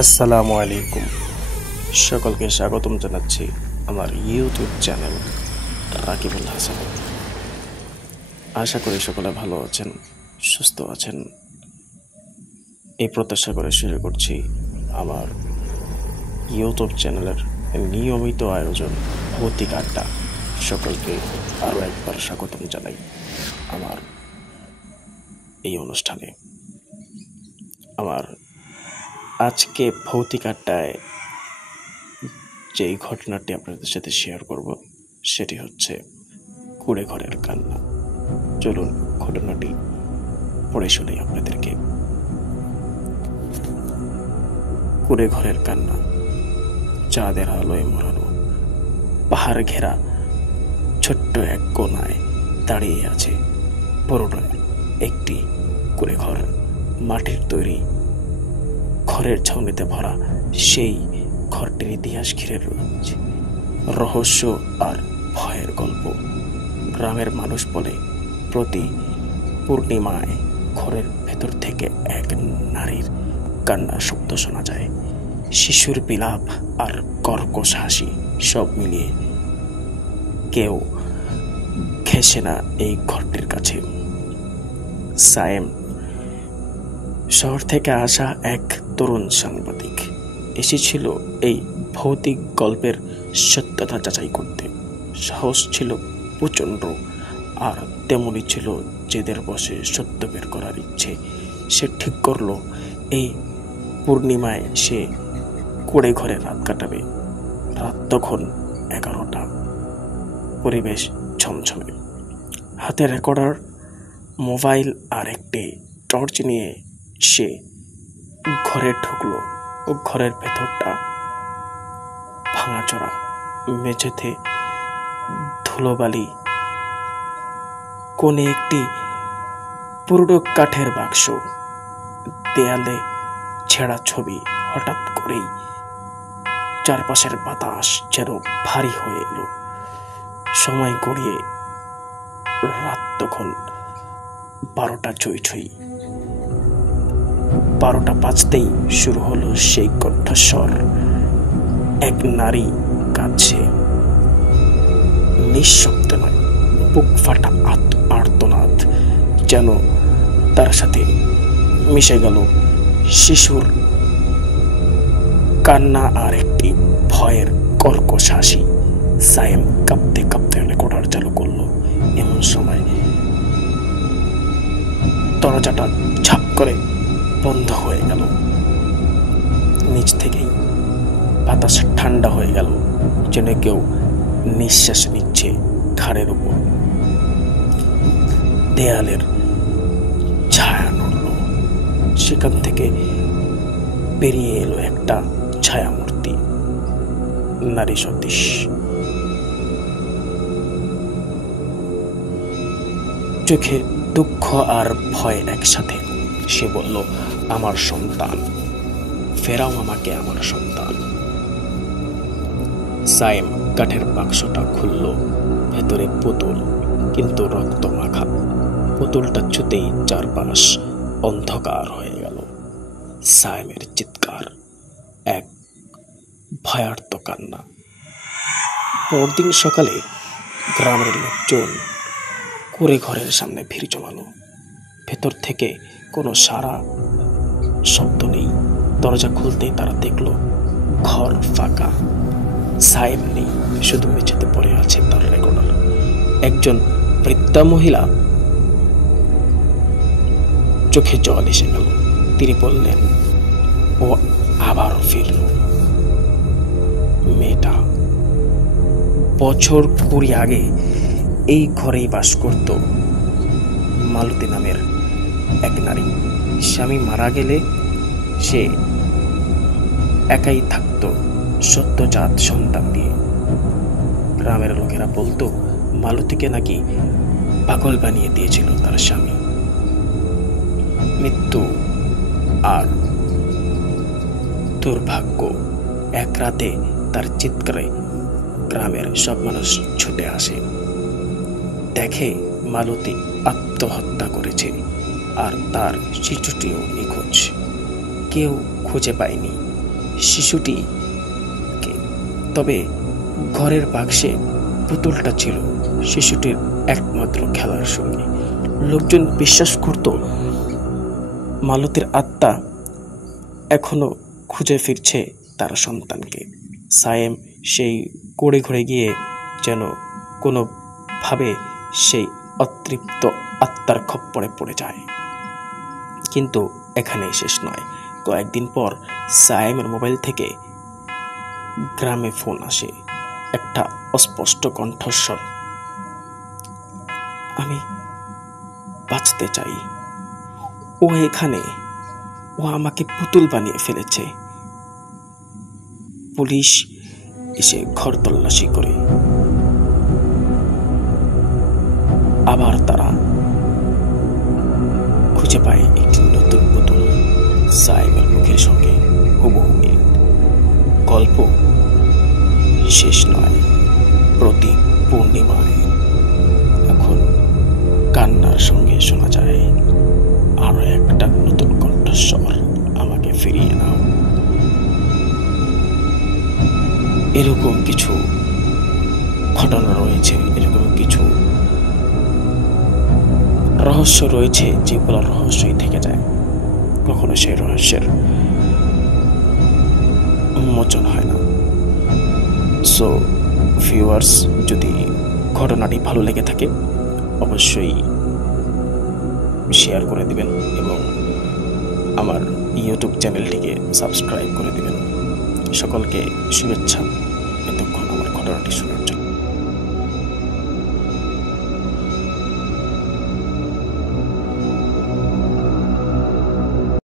আসসালামু আলাইকুম। সকলকে স্বাগতম জানাচ্ছি আমার ইউটিউব চ্যানেল রাকিবুল হাসান। আশা করি সকলে ভালো আছেন, সুস্থ আছেন। এই প্রত্যাশা করে শুরু করছি আমার ইউটিউব চ্যানেলের নিয়মিত আয়োজন ভৌতিক আড্ডা। সকলকে আরও একবার স্বাগতম জানাই আমার এই অনুষ্ঠানে। আমার আজকে ভৌতিক আড্ডায় যেই ঘটনাটি আপনাদের সাথে শেয়ার করব সেটি হচ্ছে কুঁড়ে ঘরের কান্না। চলুন ঘটনাটি পড়ে শুনি আপনাদেরকে। কুঁড়ে ঘরের কান্না। চাঁদের আলোয় মোড়ানো পাহাড় ঘেরা ছোট্ট এক কোণায় দাঁড়িয়ে আছে পুরনো একটি কুঁড়ে ঘর। মাটির তৈরি, ঘরের ছাউনিতে ভরা সেই ঘরটির ইতিহাস ঘিরে রয়েছে রহস্য আর ভয়ের গল্প। গ্রামের মানুষ বলে প্রতি পূর্ণিমায় ঘরের ভেতর থেকে এক নারীর কান্নার শব্দ শোনা যায়। শিশুর বিলাপ আর কর্কশ হাসি সব মিলিয়ে কেউ ঘেঁষে না এই ঘরটির কাছে। সায়েম শহর থেকে আসা এক তরুণ সাংবাদিক এসেছিল এই ভৌতিক গল্পের সত্যতা যাচাই করতে। সাহস ছিল প্রচণ্ড, আর তেমনই ছিল জেদের বসে সত্য বের করার ইচ্ছে। সে ঠিক করলো এই পূর্ণিমায় সে কুঁড়ে ঘরে রাত কাটাবে। রাত তখন 11টা। পরিবেশ ছমছমে। হাতে রেকর্ডার, মোবাইল আর একটি টর্চ নিয়ে সে ঘরে ঢুকলো। ঘরের ভেতরটা ভাঙাচোরা, মেঝেতে ধুলোবালি, কোণে একটি পুরনো কাঠের বাক্স, দেয়ালে ছেঁড়া ছবি। হঠাৎ করেই চারপাশের বাতাস যেন ভারী হয়ে এলো। সময় গড়িয়ে রাত তখন 12টা ছুঁই ছুঁই। 12টা বাজতেই শুরু হলো সেই কণ্ঠস্বর। এক নারী কাঁদছে, নিঃশব্দ নয়, বুক ফাটা আর্তনাদ যেন তার সাথে মিশে গেল শিশুর কান্না আর একটি ভয়ের কর্কশ হাসি। সায়েম কাঁপতে কাঁপতে রেকর্ডার চালু করলো। এমন সময় দরজাটা ঝাপ করে বন্ধ হয়ে গেল। নিচ থেকেই বাতাস ঠান্ডা হয়ে গেল, যেন কেউ নিঃশ্বাস নিচ্ছে ঘাড়ের উপর। দেয়ালের ছায়া নড়ল। সেখান থেকে বেরিয়ে এলো একটা ছায়ামূর্তি, নারী সদৃশ। চোখে দুঃখ আর ভয় একসাথে। সে বলল, আমার সন্তান, ফেরাও আমাকে আমার সন্তান। সায়েম কাঠের বাক্সটা খুলল। ভেতরে পুতুল, কিন্তু রক্ত মাখা। পুতুলটা ছুতেই চারপাশ অন্ধকার হয়ে গেল। সায়েমের চিৎকার, এক ভয়ার্ত কান্না। পরদিন সকালে গ্রামের লোকজন কুঁড়ে ঘরের সামনে ভিড় জমালো। ভেতর থেকে কোনো সারা শব্দ নেই। দরজা খুলতেই তারা দেখল ঘর ফাঁকা। সায়েম নেই, শুধু মেঝেতে পড়ে আছে তার রেকর্ডার। একজন বৃদ্ধা মহিলা, চোখে জল এসে গেল। তিনি বললেন, ও আবারও ফিরল। মেয়েটা বছর 20 আগে এই ঘরেই বাস করত মালতী নামের এক নারী। স্বামী মারা গেলে সে একাই থাকত সদ্যজাত সন্তান দিয়ে। গ্রামের লোকেরা বলতো মালতীকে নাকি পাগল বানিয়ে দিয়েছিল তার স্বামী। মৃত্যু আর দুর্ভাগ্য। এক রাতে তার চিৎকারে গ্রামের সব মানুষ ছুটে আসে। দেখে মালতী আত্মহত্যা করেছে, আর তার শিশুটিও নিখোঁজ। কেউ খুঁজে পায়নি। শিশুটিকে। তবে ঘরের বাক্সে পুতুলটা ছিল শিশুটির একমাত্র খেলার সঙ্গী। লোকজন বিশ্বাস করত মালতীর আত্মা এখনো খুঁজে ফিরছে তার সন্তানকে। সায়েম সেই কোড়ে ঘরে গিয়ে যেন কোনোভাবে সেই অতৃপ্ত আত্মার খপ্পরে পড়ে যায়। কিন্তু এখানেই শেষ নয়। কয়েকদিন পর সায়েমের মোবাইল থেকে গ্রামে ফোন আসে। একটা অস্পষ্ট কণ্ঠস্বর, আমি বাঁচতে চাই, ও এখানে, ও আমাকে পুতুল বানিয়ে ফেলেছে। পুলিশ এসে ঘর তল্লাশি করে। আবার তারা খুঁজে পায় একটি নতুন পুতুল, সায়েমের মুখের সঙ্গে হুবহু মিল। গল্প শেষ নয়। প্রতি পূর্ণিমায় এখন কান্নার সঙ্গে শোনা যায় আরো একটা নতুন কণ্ঠস্বর, আমাকে ফিরিয়ে নাও। এরকম কিছু ঘটনা রয়েছে, এরকম কিছু রহস্য রয়েছে যেগুলো রহস্যই থেকে যায়, কখনো সেই রহস্যের উন্মোচন হয় না। সো ভিউয়ার্স, যদি ঘটনাটি ভালো লেগে থাকে অবশ্যই শেয়ার করে দিবেন এবং আমার ইউটিউব চ্যানেলটিকে সাবস্ক্রাইব করে দিবেন। সকলকে শুভেচ্ছা এতক্ষণ আমার ঘটনাটি শোনার জন্য।